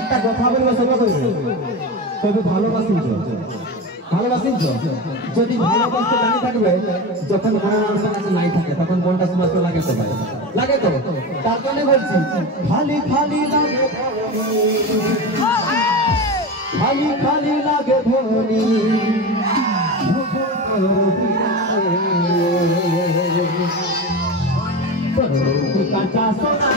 একটা কথা বলবো সেটা কইবে কবি ভালোবাসিছো ভালোবাসিছো যদি ভালোবাসতে জানি থাকবে যখন কোনো মানুষের কাছে নাই থাকে তখন কোনটা সময় তো লাগে তো ভাই লাগে তো তার জন্য বলছি খালি খালি লাগে খালি খালি লাগে ধনি কাঁচা সোনা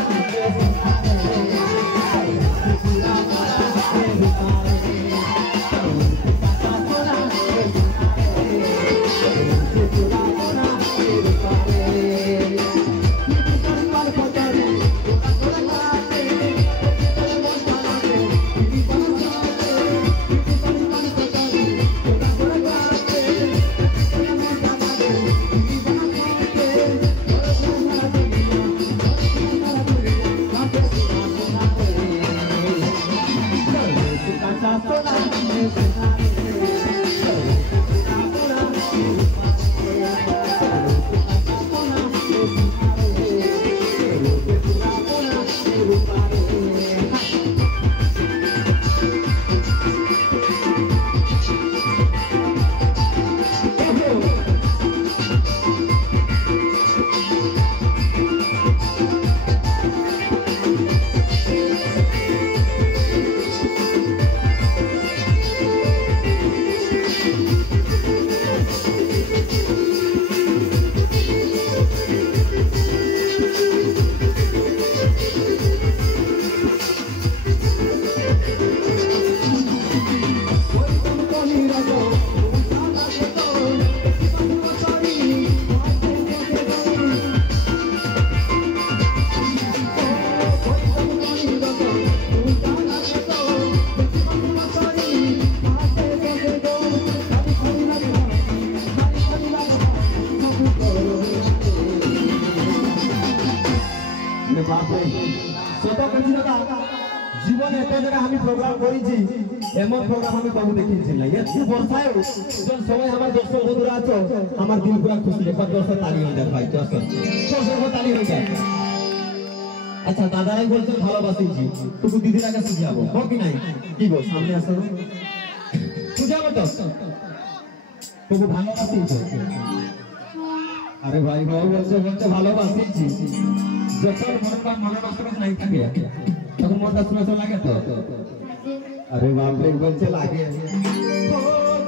জীবনে এত জায়গা আমি প্রোগ্রাম করেছি এমন প্রোগ্রাম আমি কখনো দেখিয়েছি না এত বর্ষায় যখন সবাই আমার দর্শক বন্ধুরা আছো আমার দিল পুরা খুশি একবার দর্শক তালি হয়ে যায় ভাই দর্শক তালি হয়ে যায় আচ্ছা দাদারাই বলছেন ভালোবাসিছি তুই দিদির আগে বুঝাবো হোক কি নাই কি গো সামনে আসো বুঝাবো তো তুই ভালোবাসিছি আরে ভাই বাবু বলছে ভালোবাসিছি যখন মনে নষ্ট নাই থাকে তখন মনটা শুনে লাগে তো अरे बाप रे बच्चे लागे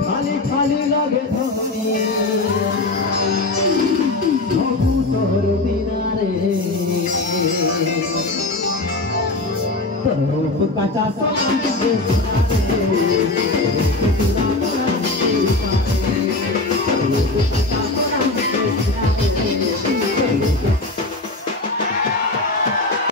खाली खाली लागे तोर बिना रे तोर काचा सोना